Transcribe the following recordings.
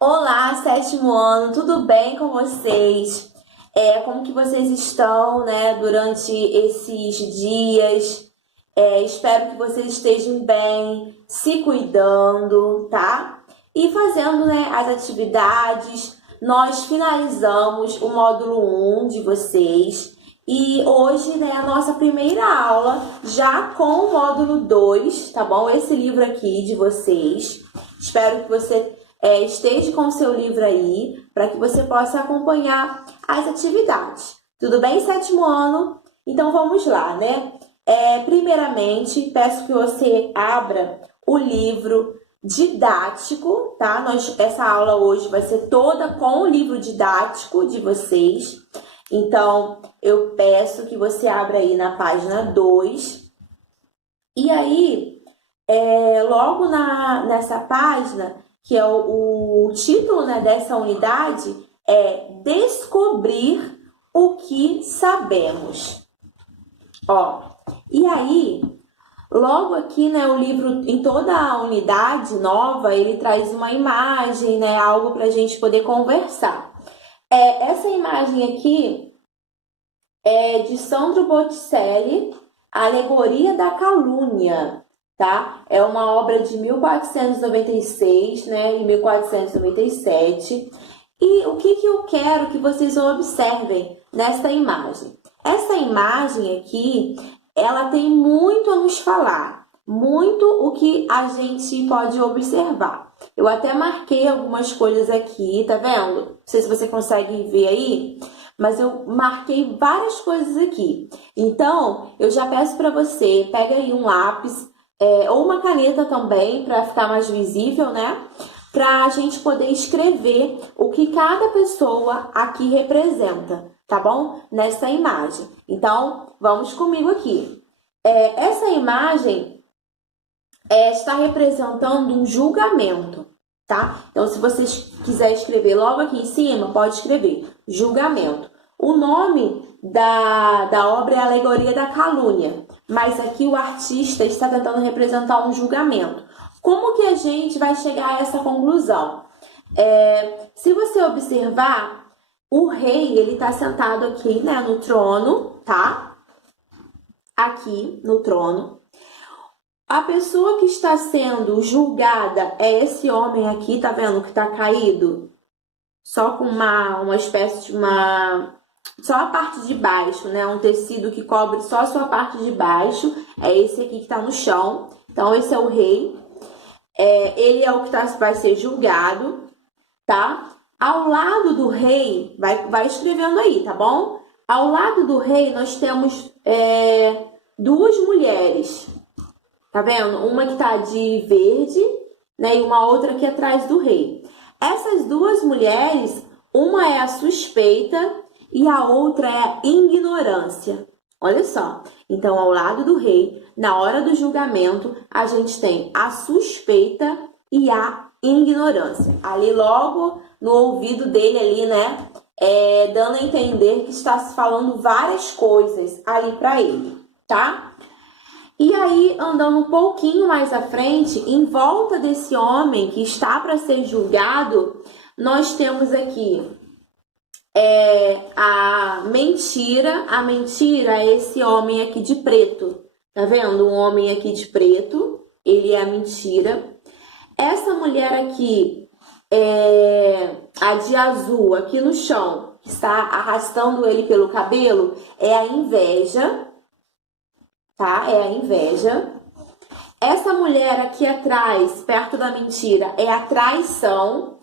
Olá, sétimo ano, tudo bem com vocês? Como que vocês estão, né, durante esses dias? Espero que vocês estejam bem, se cuidando, tá? E fazendo, né, as atividades. Nós finalizamos o módulo 1 de vocês e hoje, né, a nossa primeira aula já com o módulo 2, tá bom? Esse livro aqui de vocês. Espero que você esteja com o seu livro aí, para que você possa acompanhar as atividades. Tudo bem, sétimo ano? Então, vamos lá, né? Primeiramente, peço que você abra o livro didático, tá? Essa aula hoje vai ser toda com o livro didático de vocês. Então, eu peço que você abra aí na página 2. E aí, logo nessa página, que é o título, né, dessa unidade, é Descobrir o que sabemos. E aí, logo aqui, né, o livro, em toda a unidade nova, ele traz uma imagem, né, algo para a gente poder conversar. Essa imagem aqui é de Sandro Botticelli, Alegoria da Calúnia, tá? É uma obra de 1496, né, e 1497. E o que eu quero que vocês observem nessa imagem? Essa imagem aqui, ela tem muito a nos falar, muito o que a gente pode observar. Eu até marquei algumas coisas aqui, tá vendo? Não sei se você consegue ver aí, mas eu marquei várias coisas aqui. Então, eu já peço para você, pega aí um lápis, ou uma caneta também, para ficar mais visível, né? Para a gente poder escrever o que cada pessoa aqui representa, tá bom? Nessa imagem. Então, vamos comigo aqui. Essa imagem está representando um julgamento, tá? Então, se vocês quiserem escrever logo aqui em cima, pode escrever julgamento. O nome da obra é Alegoria da Calúnia, mas aqui o artista está tentando representar um julgamento. Como que a gente vai chegar a essa conclusão? Se você observar, o rei, ele está sentado aqui, né, no trono, tá? Aqui no trono. A pessoa que está sendo julgada é esse homem aqui, tá vendo que está caído? Só com uma espécie de só a parte de baixo, né? Um tecido que cobre só a sua parte de baixo. É esse aqui que está no chão. Então, esse é o rei. Ele é o que vai ser julgado, tá? Ao lado do rei, vai escrevendo aí, tá bom? Ao lado do rei, nós temos duas mulheres. Tá vendo? Uma que tá de verde, né? E uma outra aqui atrás do rei. Essas duas mulheres, uma é a suspeita e a outra é a ignorância. Olha só. Então, ao lado do rei, na hora do julgamento, a gente tem a suspeita e a ignorância. Ali logo no ouvido dele ali, né? Dando a entender que está se falando várias coisas ali para ele, tá? E aí, andando um pouquinho mais à frente, em volta desse homem que está para ser julgado, nós temos aqui a mentira. A mentira é esse homem aqui de preto. Tá vendo? Um homem aqui de preto, ele é a mentira. Essa mulher aqui, a de azul, aqui no chão, que está arrastando ele pelo cabelo, é a inveja. Tá? É a inveja. Essa mulher aqui atrás, perto da mentira, é a traição.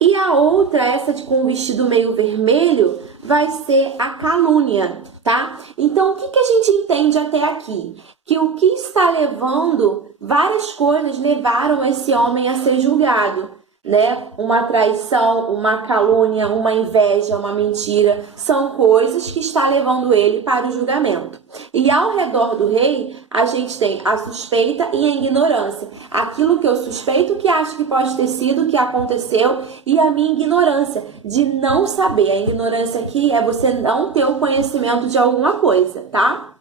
E a outra, essa com o vestido meio vermelho, vai ser a calúnia, tá? Então, o que a gente entende até aqui? Que o que está levando, várias coisas levaram esse homem a ser julgado, né? Uma traição, uma calúnia, uma inveja, uma mentira, são coisas que está levando ele para o julgamento. E ao redor do rei, a gente tem a suspeita e a ignorância. Aquilo que eu suspeito que acho que pode ter sido, que aconteceu, e a minha ignorância, de não saber. A ignorância aqui é você não ter o conhecimento de alguma coisa, tá?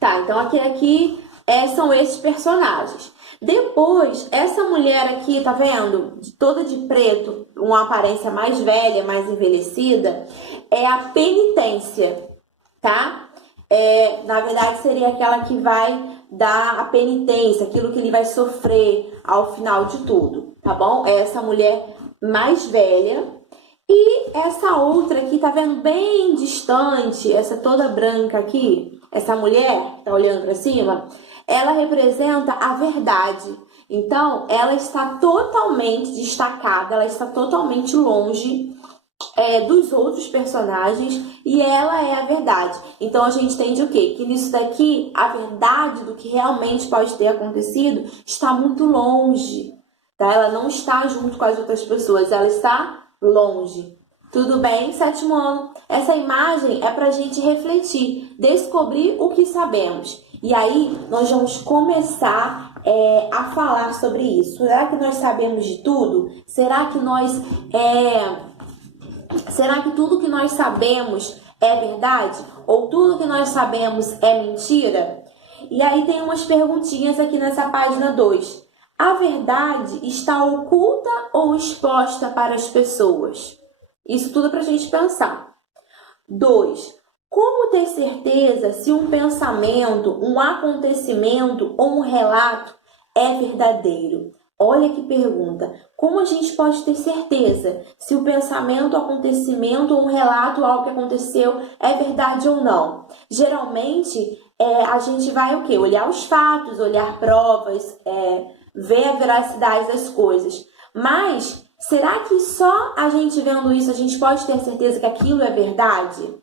Tá, então aqui são esses personagens. Depois, essa mulher aqui, tá vendo? Toda de preto, uma aparência mais velha, mais envelhecida, é a penitência, tá? Na verdade, seria aquela que vai dar a penitência, aquilo que ele vai sofrer ao final de tudo, tá bom? É essa mulher mais velha. E essa outra aqui, tá vendo? Bem distante, essa toda branca aqui, essa mulher, tá olhando para cima, ela representa a verdade. Então, ela está totalmente destacada, ela está totalmente longe dos outros personagens e ela é a verdade. Então, a gente entende o quê? Que nisso daqui, a verdade do que realmente pode ter acontecido está muito longe, tá? Ela não está junto com as outras pessoas, ela está longe. Tudo bem, sétimo ano? Essa imagem é para a gente refletir, descobrir o que sabemos. E aí, nós vamos começar a falar sobre isso. Será que nós sabemos de tudo? Será que tudo que nós sabemos é verdade? Ou tudo que nós sabemos é mentira? E aí tem umas perguntinhas aqui nessa página 2. A verdade está oculta ou exposta para as pessoas? Isso tudo para a gente pensar. 2. Como ter certeza se um pensamento, um acontecimento ou um relato é verdadeiro? Olha que pergunta. Como a gente pode ter certeza se o pensamento, o acontecimento ou um relato, algo que aconteceu, é verdade ou não? Geralmente, a gente vai o quê? Olhar os fatos, olhar provas, ver a veracidade das coisas. Mas, será que só a gente vendo isso, a gente pode ter certeza que aquilo é verdade?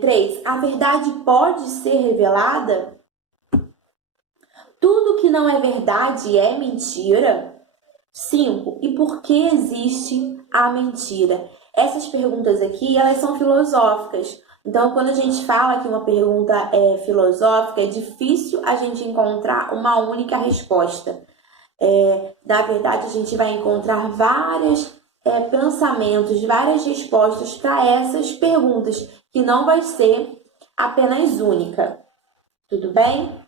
3. A verdade pode ser revelada? Tudo que não é verdade é mentira? 5. E por que existe a mentira? Essas perguntas aqui, elas são filosóficas. Então, quando a gente fala que uma pergunta é filosófica, é difícil a gente encontrar uma única resposta. Na verdade, a gente vai encontrar vários pensamentos, várias respostas para essas perguntas, que não vai ser apenas única. Tudo bem?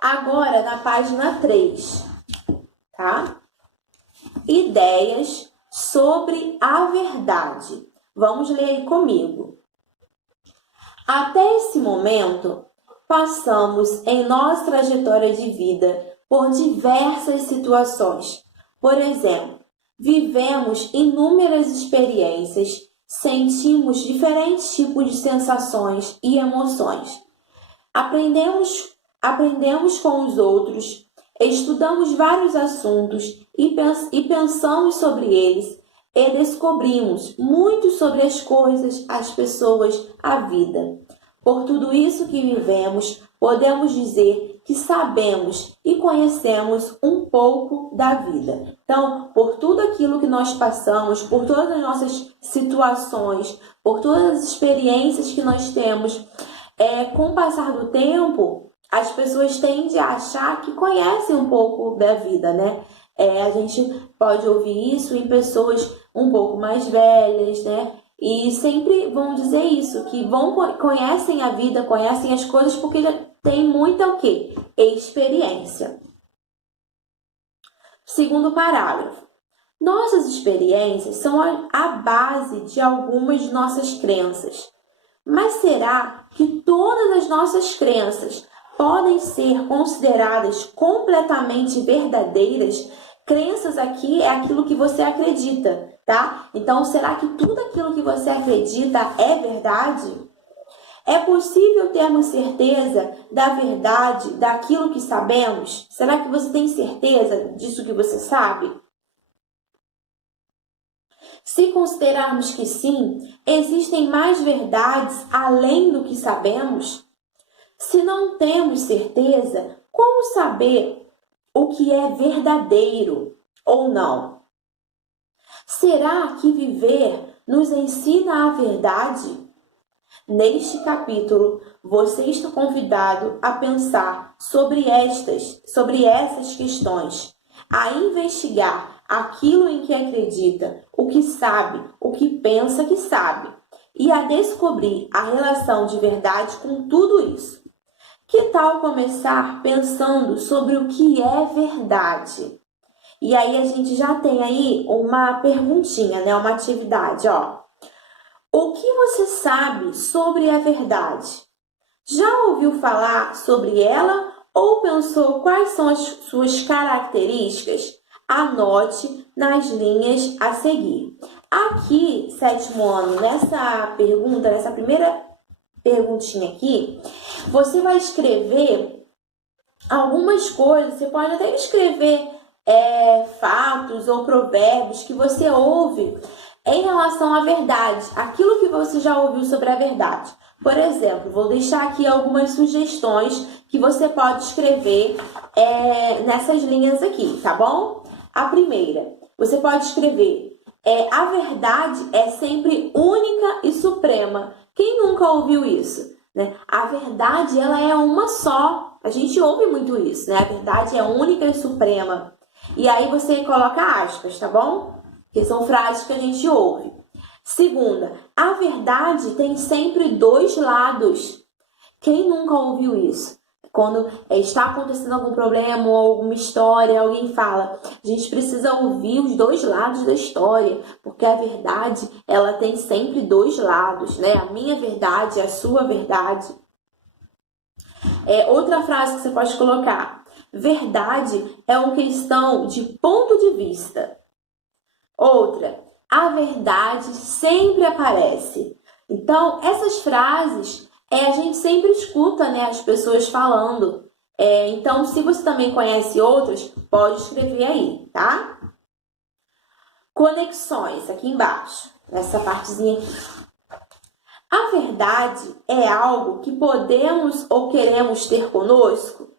Agora, na página 3, tá? Ideias sobre a verdade. Vamos ler aí comigo. Até esse momento, passamos em nossa trajetória de vida por diversas situações. Por exemplo, vivemos inúmeras experiências, sentimos diferentes tipos de sensações e emoções. Aprendemos com os outros, estudamos vários assuntos e pensamos sobre eles e descobrimos muito sobre as coisas, as pessoas, a vida. Por tudo isso que vivemos, podemos dizer que sabemos e conhecemos um pouco da vida. Então, por tudo aquilo que nós passamos, por todas as nossas situações, por todas as experiências que nós temos, com o passar do tempo, as pessoas tendem a achar que conhecem um pouco da vida, né? A gente pode ouvir isso em pessoas um pouco mais velhas, né? E sempre vão dizer isso, que conhecem a vida, conhecem as coisas porque já tem muita o quê? Experiência. Segundo parágrafo. Nossas experiências são a base de algumas de nossas crenças. Mas será que todas as nossas crenças podem ser consideradas completamente verdadeiras? Crenças aqui é aquilo que você acredita, tá? Então, será que tudo aquilo que você acredita é verdade? É possível termos certeza da verdade daquilo que sabemos? Será que você tem certeza disso que você sabe? Se considerarmos que sim, existem mais verdades além do que sabemos? Se não temos certeza, como saber o que é verdadeiro ou não? Será que viver nos ensina a verdade? Neste capítulo, você está convidado a pensar sobre essas questões, a investigar aquilo em que acredita, o que sabe, o que pensa que sabe, e a descobrir a relação de verdade com tudo isso. Que tal começar pensando sobre o que é verdade? E aí a gente já tem aí uma perguntinha, né? Uma atividade, ó. O que você sabe sobre a verdade? Já ouviu falar sobre ela ou pensou quais são as suas características? Anote nas linhas a seguir. Aqui, sétimo ano, nessa pergunta, nessa primeira perguntinha aqui, você vai escrever algumas coisas. Você pode até escrever fatos ou provérbios que você ouve em relação à verdade, aquilo que você já ouviu sobre a verdade. Por exemplo, vou deixar aqui algumas sugestões que você pode escrever nessas linhas aqui, tá bom? A primeira, você pode escrever: a verdade é sempre única e suprema. Quem nunca ouviu isso, né? A verdade, ela é uma só. A gente ouve muito isso, né? A verdade é única e suprema. E aí você coloca aspas, tá bom? Que são frases que a gente ouve. Segunda, a verdade tem sempre dois lados. Quem nunca ouviu isso? Quando está acontecendo algum problema ou alguma história, alguém fala: a gente precisa ouvir os dois lados da história, porque a verdade, ela tem sempre dois lados, né? A minha verdade, a sua verdade. Outra frase que você pode colocar: verdade é uma questão de ponto de vista. Outra: a verdade sempre aparece. Então, essas frases a gente sempre escuta, né, as pessoas falando. Então, se você também conhece outras, pode escrever aí, tá? Conexões, aqui embaixo, nessa partezinha aqui. A verdade é algo que podemos ou queremos ter conosco?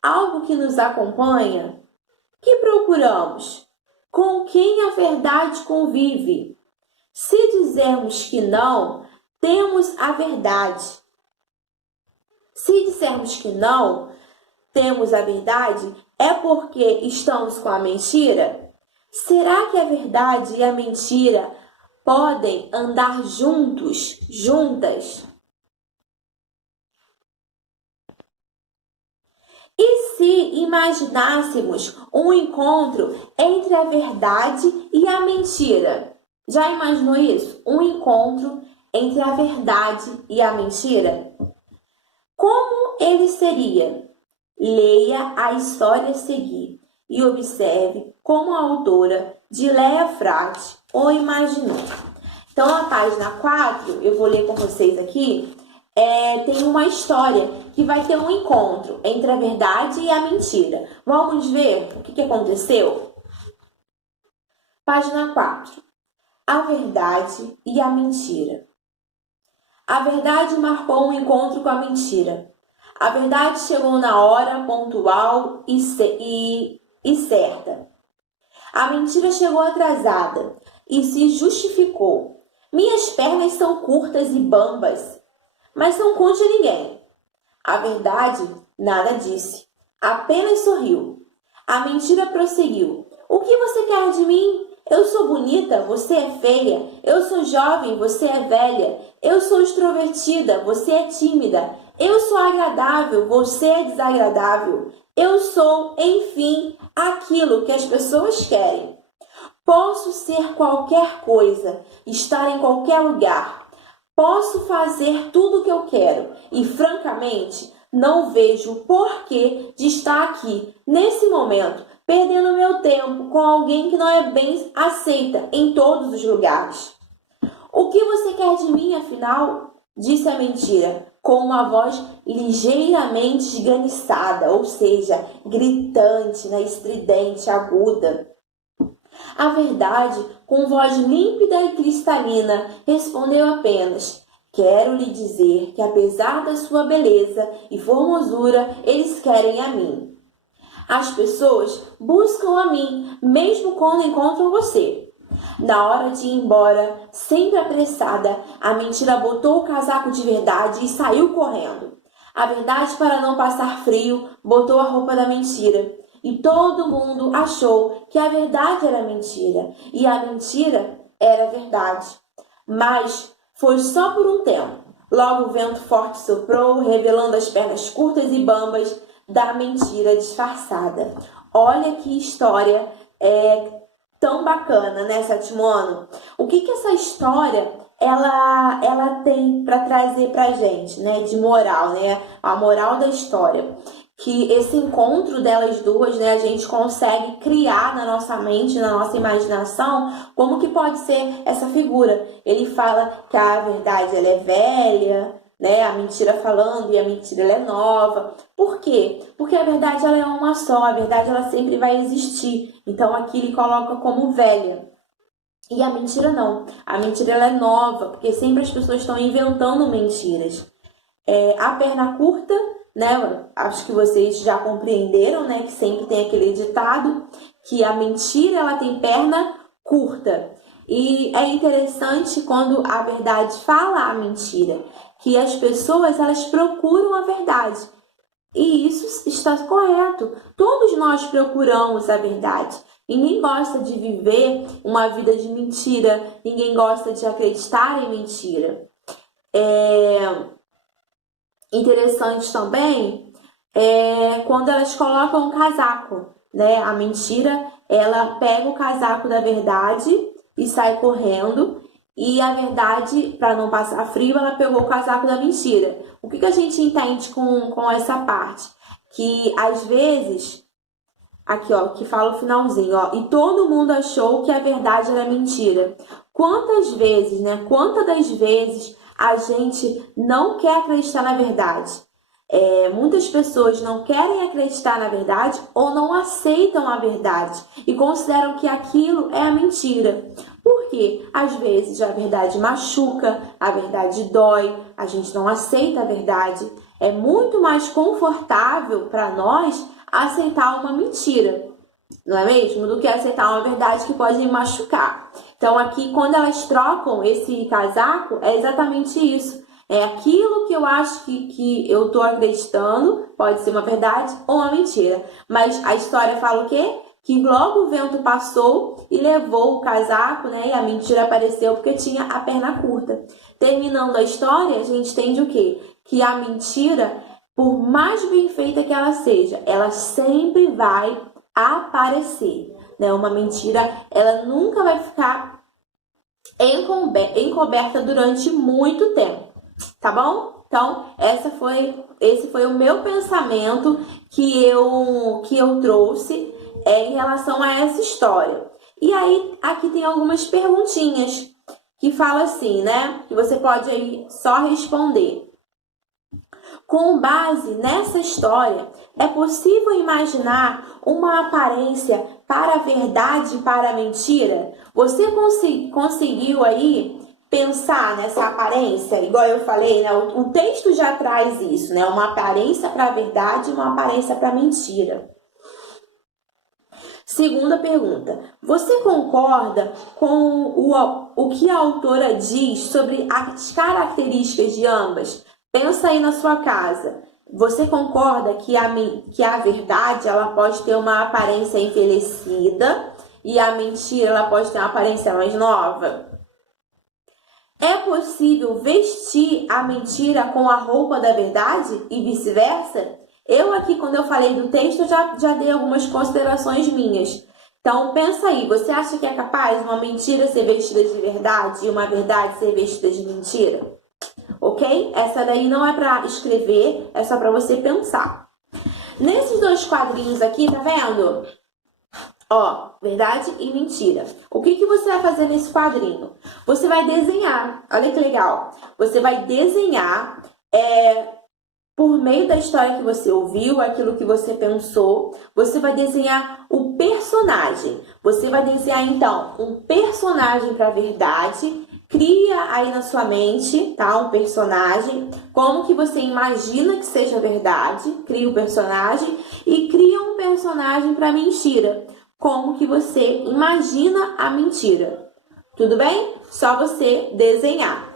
Algo que nos acompanha? Que procuramos? Com quem a verdade convive? Se dizermos que não, temos a verdade. Se dissermos que não temos a verdade, é porque estamos com a mentira? Será que a verdade e a mentira podem andar juntos, juntas? E se imaginássemos um encontro entre a verdade e a mentira? Já imaginou isso? Um encontro entre a verdade e a mentira? Como ele seria? Leia a história a seguir e observe como a autora de Léa Frade o imaginou. Então, na página 4, eu vou ler com vocês aqui, tem uma história que vai ter um encontro entre a verdade e a mentira. Vamos ver o que aconteceu? Página 4. A verdade e a mentira. A verdade marcou um encontro com a mentira. A verdade chegou na hora pontual e certa. A mentira chegou atrasada e se justificou. Minhas pernas são curtas e bambas, mas não conte a ninguém. A verdade nada disse, apenas sorriu. A mentira prosseguiu. O que você quer de mim? Eu sou bonita, você é feia. Eu sou jovem, você é velha. Eu sou extrovertida, você é tímida. Eu sou agradável, você é desagradável. Eu sou, enfim, aquilo que as pessoas querem. Posso ser qualquer coisa, estar em qualquer lugar. Posso fazer tudo o que eu quero e, francamente, não vejo o porquê de estar aqui, nesse momento, perdendo meu tempo com alguém que não é bem aceita em todos os lugares. O que você quer de mim, afinal? Disse a mentira, com uma voz ligeiramente esganiçada, ou seja, gritante, né, estridente, aguda. A verdade, com voz límpida e cristalina, respondeu apenas: quero lhe dizer que, apesar da sua beleza e formosura, eles querem a mim. As pessoas buscam a mim, mesmo quando encontram você. Na hora de ir embora, sempre apressada, a mentira botou o casaco de verdade e saiu correndo. A verdade, para não passar frio, botou a roupa da mentira. E todo mundo achou que a verdade era mentira e a mentira era verdade. Mas foi só por um tempo. Logo o vento forte soprou, revelando as pernas curtas e bambas da mentira disfarçada. Olha que história tão bacana, né, sétimo ano? O que essa história ela tem para trazer pra gente, né, de moral, né? A moral da história. Que esse encontro delas duas, né, a gente consegue criar na nossa mente, na nossa imaginação, como que pode ser essa figura. Ele fala que a verdade ela é velha, né, a mentira falando e a mentira ela é nova. Por quê? Porque a verdade ela é uma só, a verdade ela sempre vai existir. Então aqui ele coloca como velha. E a mentira não. A mentira ela é nova, porque sempre as pessoas estão inventando mentiras. A perna curta, né? Acho que vocês já compreenderam, né? Que sempre tem aquele ditado que a mentira ela tem perna curta. E é interessante quando a verdade fala a mentira, que as pessoas elas procuram a verdade. E isso está correto. Todos nós procuramos a verdade. Ninguém gosta de viver uma vida de mentira. Ninguém gosta de acreditar em mentira. Interessante também quando elas colocam um casaco, né? A mentira, ela pega o casaco da verdade e sai correndo. E a verdade, para não passar frio, ela pegou o casaco da mentira. O que a gente entende com essa parte? Que às vezes, aqui ó, que fala o finalzinho, ó, e todo mundo achou que a verdade era mentira. Quantas vezes, né? Quantas das vezes a gente não quer acreditar na verdade? Muitas pessoas não querem acreditar na verdade ou não aceitam a verdade e consideram que aquilo é a mentira. Porque às vezes a verdade machuca, a verdade dói, a gente não aceita a verdade. É muito mais confortável para nós aceitar uma mentira, não é mesmo? Do que aceitar uma verdade que pode me machucar. Então aqui, quando elas trocam esse casaco, é exatamente isso. É aquilo que eu acho que eu tô acreditando, pode ser uma verdade ou uma mentira. Mas a história fala o quê? Que logo o vento passou e levou o casaco, né? E a mentira apareceu porque tinha a perna curta. Terminando a história, a gente entende o quê? Que a mentira, por mais bem feita que ela seja, ela sempre vai aparecer, né? Uma mentira, ela nunca vai ficar encoberta durante muito tempo, tá bom? Então, esse foi o meu pensamento que eu trouxe em relação a essa história. E aí, aqui tem algumas perguntinhas que fala assim, né? Que você pode aí só responder. Com base nessa história, é possível imaginar uma aparência para a verdade e para a mentira? Você conseguiu aí pensar nessa aparência? Igual eu falei, né? O texto já traz isso, né? Uma aparência para a verdade e uma aparência para a mentira. Segunda pergunta. Você concorda com o que a autora diz sobre as características de ambas? Pensa aí na sua casa. Você concorda que a verdade ela pode ter uma aparência envelhecida e a mentira ela pode ter uma aparência mais nova? É possível vestir a mentira com a roupa da verdade e vice-versa? Eu aqui, quando eu falei do texto, já dei algumas considerações minhas. Então, pensa aí, você acha que é capaz uma mentira ser vestida de verdade e uma verdade ser vestida de mentira? Ok? Essa daí não é para escrever, é só para você pensar. Nesses dois quadrinhos aqui, tá vendo? Ó, verdade e mentira. O que você vai fazer nesse quadrinho? Você vai desenhar. Olha que legal. Você vai desenhar por meio da história que você ouviu, aquilo que você pensou, você vai desenhar o personagem. Você vai desenhar, então, um personagem para a verdade. Cria aí na sua mente, tá? Um personagem. Como que você imagina que seja verdade. Cria o personagem. E cria um personagem para mentira. Como que você imagina a mentira. Tudo bem? Só você desenhar.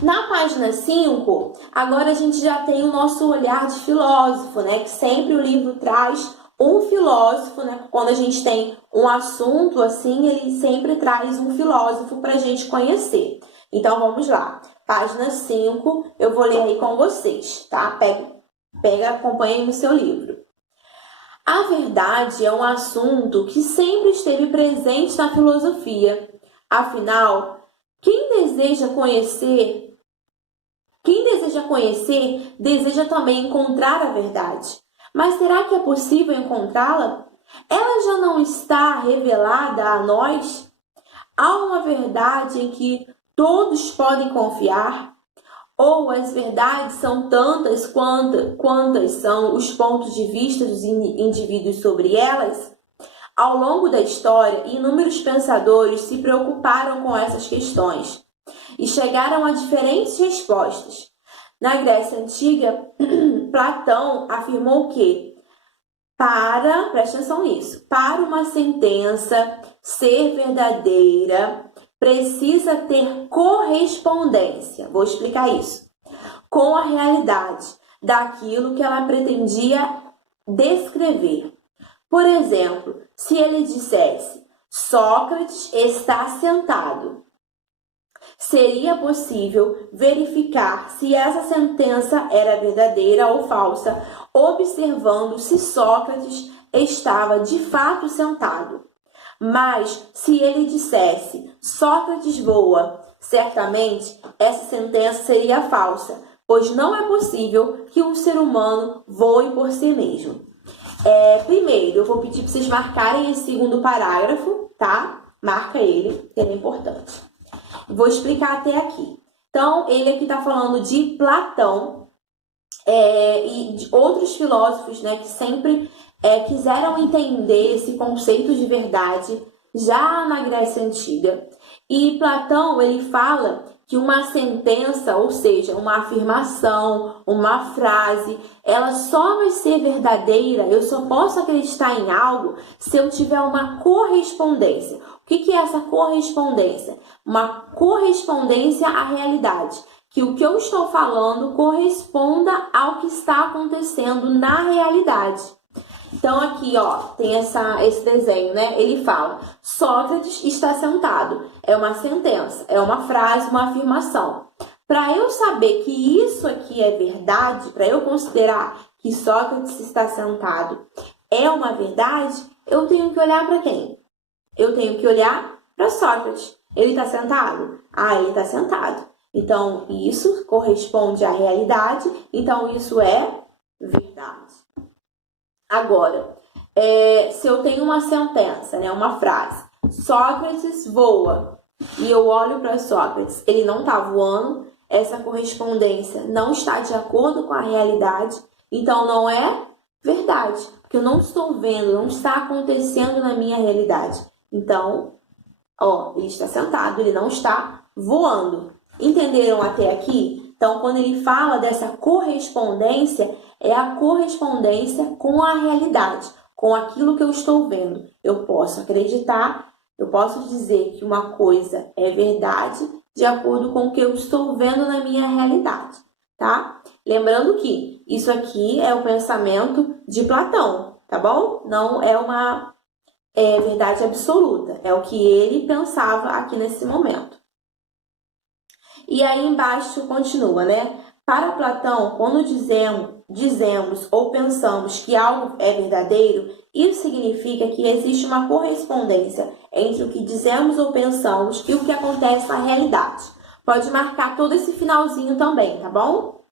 Na página 5, agora a gente já tem o nosso olhar de filósofo, né? Que sempre o livro traz Um filósofo, né, quando a gente tem um assunto assim, ele sempre traz um filósofo para a gente conhecer. Então, vamos lá. Página 5, eu vou ler aí com vocês, tá? Pega, acompanha aí no seu livro. A verdade é um assunto que sempre esteve presente na filosofia. Afinal, quem deseja conhecer, deseja também encontrar a verdade. Mas será que é possível encontrá-la? Ela já não está revelada a nós? Há uma verdade em que todos podem confiar? Ou as verdades são tantas quantas são os pontos de vista dos indivíduos sobre elas? Ao longo da história, inúmeros pensadores se preocuparam com essas questões e chegaram a diferentes respostas. Na Grécia Antiga, Platão afirmou que, presta atenção nisso, para uma sentença ser verdadeira, precisa ter correspondência. Vou explicar isso. Com a realidade daquilo que ela pretendia descrever. Por exemplo, se ele dissesse, Sócrates está sentado, seria possível verificar se essa sentença era verdadeira ou falsa, observando se Sócrates estava de fato sentado. Mas, se ele dissesse, Sócrates voa, certamente essa sentença seria falsa, pois não é possível que um ser humano voe por si mesmo. Primeiro, eu vou pedir para vocês marcarem esse segundo parágrafo, tá? Marca ele, que ele é importante. Vou explicar até aqui. Então, ele aqui está falando de Platão e de outros filósofos, né, que sempre quiseram entender esse conceito de verdade já na Grécia Antiga. E Platão, ele fala que uma sentença, ou seja, uma afirmação, uma frase, ela só vai ser verdadeira, eu só posso acreditar em algo se eu tiver uma correspondência. O que é essa correspondência? Uma correspondência à realidade. Que o que eu estou falando corresponda ao que está acontecendo na realidade. Então, aqui, ó, tem esse desenho, né? Ele fala, Sócrates está sentado. É uma sentença, é uma frase, uma afirmação. Para eu saber que isso aqui é verdade, para eu considerar que Sócrates está sentado é uma verdade, eu tenho que olhar para quem? Eu tenho que olhar para Sócrates. Ele está sentado? Ele está sentado. Então, isso corresponde à realidade, então isso é verdade. Agora, se eu tenho uma sentença, né, uma frase, Sócrates voa, e eu olho para Sócrates, ele não está voando, essa correspondência não está de acordo com a realidade, então não é verdade, porque eu não estou vendo, não está acontecendo na minha realidade. Então, ele está sentado, ele não está voando. Entenderam até aqui? Então, quando ele fala dessa correspondência, é a correspondência com a realidade, com aquilo que eu estou vendo. Eu posso acreditar, eu posso dizer que uma coisa é verdade de acordo com o que eu estou vendo na minha realidade, tá? Lembrando que isso aqui é o pensamento de Platão, tá bom? Não é uma verdade absoluta, é o que ele pensava aqui nesse momento. E aí embaixo continua, né? Para Platão, quando dizemos ou pensamos que algo é verdadeiro, isso significa que existe uma correspondência entre o que dizemos ou pensamos e o que acontece na realidade. Pode marcar todo esse finalzinho também, tá bom?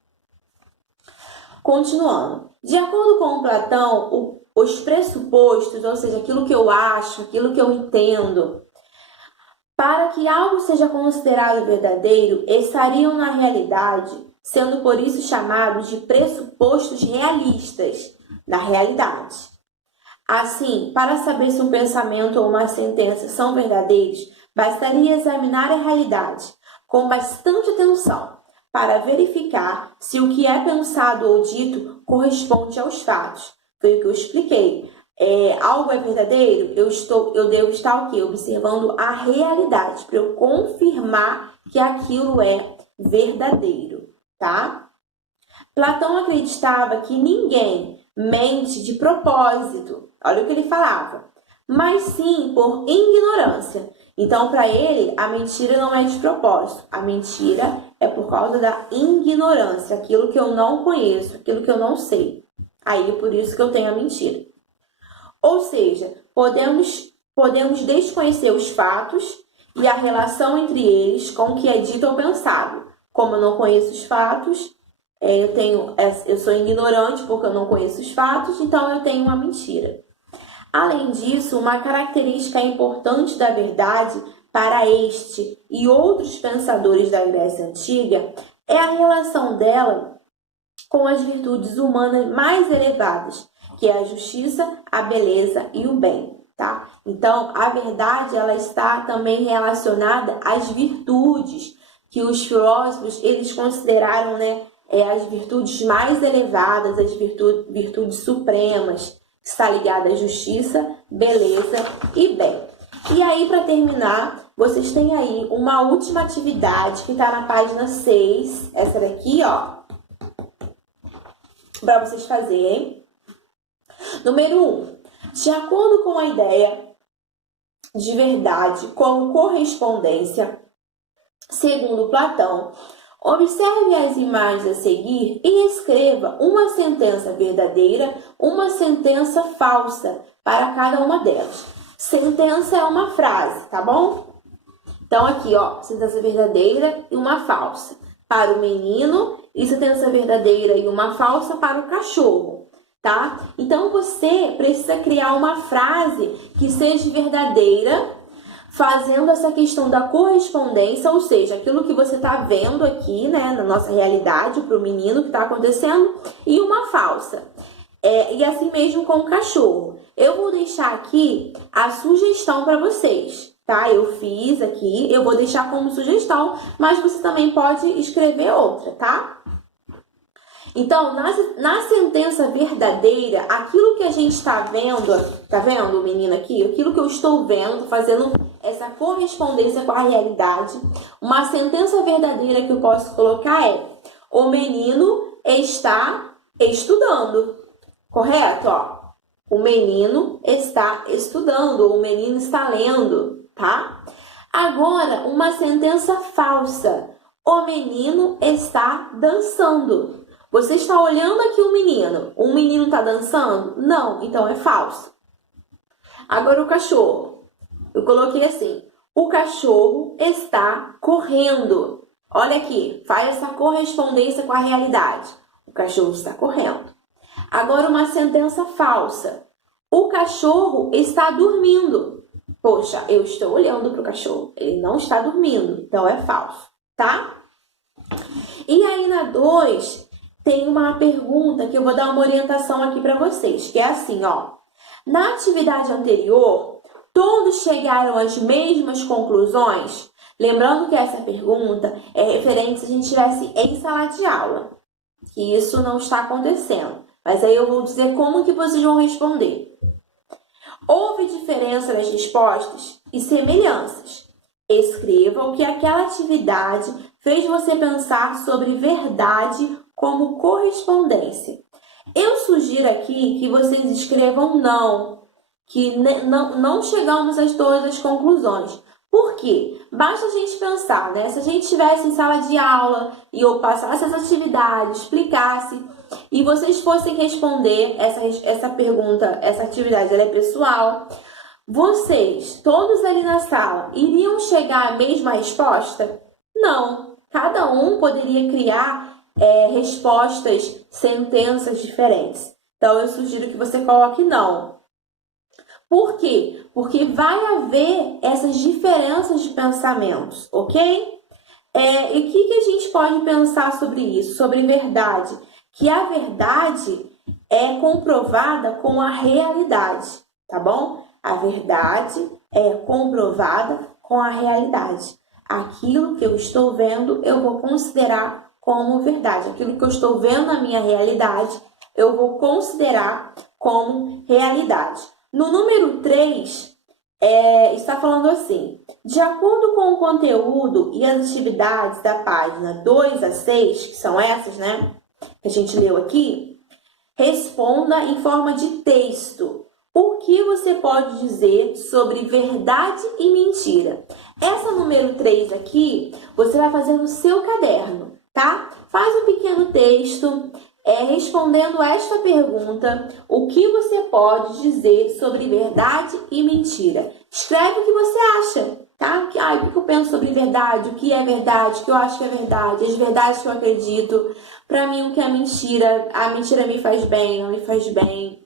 Continuando. De acordo com Platão, os pressupostos, ou seja, aquilo que eu acho, aquilo que eu entendo, para que algo seja considerado verdadeiro, estariam na realidade, sendo por isso chamados de pressupostos realistas da realidade. Assim, para saber se um pensamento ou uma sentença são verdadeiros, bastaria examinar a realidade com bastante atenção para verificar se o que é pensado ou dito corresponde aos fatos. Foi o que eu expliquei. Algo é verdadeiro, eu devo estar o quê? Observando a realidade, para eu confirmar que aquilo é verdadeiro, tá? Platão acreditava que ninguém mente de propósito. Olha o que ele falava. Mas sim por ignorância. Então, para ele, a mentira não é de propósito. A mentira é por causa da ignorância, aquilo que eu não conheço, aquilo que eu não sei. Aí, por isso que eu tenho a mentira. Ou seja, podemos desconhecer os fatos e a relação entre eles com o que é dito ou pensado. Como eu não conheço os fatos, eu sou ignorante porque eu não conheço os fatos, então eu tenho uma mentira. Além disso, uma característica importante da verdade para este e outros pensadores da Grécia Antiga é a relação dela com as virtudes humanas mais elevadas, que é a justiça, a beleza e o bem, tá? Então, a verdade ela está também relacionada às virtudes que os filósofos eles consideraram, as virtudes mais elevadas, as virtudes supremas, que está ligada à justiça, beleza e bem. E aí, para terminar, vocês têm aí uma última atividade que está na página 6, essa daqui, ó, para vocês fazerem. Número 1. De acordo com a ideia de verdade como correspondência, segundo Platão, observe as imagens a seguir e escreva uma sentença verdadeira, uma sentença falsa para cada uma delas. Sentença é uma frase, tá bom? Então, aqui, ó, sentença verdadeira e uma falsa para o menino e sentença verdadeira e uma falsa para o cachorro, tá? Então, você precisa criar uma frase que seja verdadeira, fazendo essa questão da correspondência, ou seja, aquilo que você está vendo aqui, na nossa realidade, para o menino que está acontecendo, e uma falsa. E assim mesmo com o cachorro. Eu vou deixar aqui a sugestão para vocês, tá? Eu fiz aqui, eu vou deixar como sugestão, mas você também pode escrever outra, tá? Então, na sentença verdadeira, aquilo que a gente está vendo, tá vendo o menino aqui? Aquilo que eu estou vendo, tô fazendo essa correspondência com a realidade. Uma sentença verdadeira que eu posso colocar é: o menino está estudando. Correto? Ó, o menino está estudando, o menino está lendo, tá? Agora, uma sentença falsa: o menino está dançando. Você está olhando aqui o menino está dançando? Não, então é falso. Agora o cachorro. Eu coloquei assim: o cachorro está correndo. Olha aqui, faz essa correspondência com a realidade. O cachorro está correndo. Agora uma sentença falsa: o cachorro está dormindo. Poxa, eu estou olhando para o cachorro, ele não está dormindo, então é falso, tá? E aí na 2 tem uma pergunta que eu vou dar uma orientação aqui para vocês, que é assim, ó. Na atividade anterior, todos chegaram às mesmas conclusões? Lembrando que essa pergunta é referente se a gente estivesse em sala de aula, que isso não está acontecendo. Mas aí eu vou dizer como que vocês vão responder. Houve diferença nas respostas e semelhanças. Escreva o que aquela atividade fez você pensar sobre verdade como correspondência. Eu sugiro aqui que vocês escrevam não, que não chegamos a todas as conclusões. Por quê? Basta a gente pensar, Se a gente estivesse em sala de aula e eu passasse essa atividade, explicasse, e vocês fossem responder essa pergunta, essa atividade ela é pessoal, vocês, todos ali na sala, iriam chegar à mesma resposta? Não. Cada um poderia criar respostas, sentenças diferentes. Então, eu sugiro que você coloque não. Por quê? Porque vai haver essas diferenças de pensamentos, ok? E o que a gente pode pensar sobre isso? Sobre verdade. Que a verdade é comprovada com a realidade, tá bom? A verdade é comprovada com a realidade. Aquilo que eu estou vendo, eu vou considerar como verdade. Aquilo que eu estou vendo na minha realidade, eu vou considerar como realidade. No número 3, está falando assim: de acordo com o conteúdo e as atividades da página 2 a 6, que são essas, que a gente leu aqui, Responda em forma de texto. O que você pode dizer sobre verdade e mentira? Essa número 3 aqui, você vai fazer no seu caderno, tá? Faz um pequeno texto respondendo esta pergunta. O que você pode dizer sobre verdade e mentira? Escreve o que você acha, tá? O que eu penso sobre verdade, o que é verdade, o que eu acho que é verdade, as verdades que eu acredito. Para mim, o que é mentira, a mentira me faz bem, não me faz bem.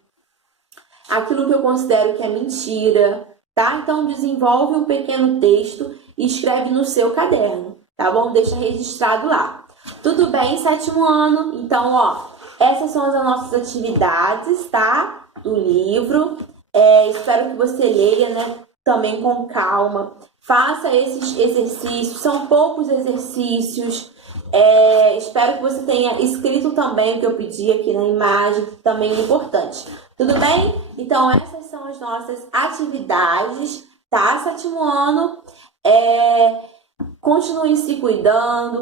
Aquilo que eu considero que é mentira, tá? Então, desenvolve um pequeno texto e escreve no seu caderno, tá bom? Deixa registrado lá. Tudo bem, 7º ano? Então, essas são as nossas atividades, tá? Do livro. Espero que você leia, né? Também com calma. Faça esses exercícios, são poucos exercícios. Espero que você tenha escrito também o que eu pedi aqui na imagem, que também é importante. Tudo bem? Então, essas são as nossas atividades, tá? 7º ano. Continue se cuidando.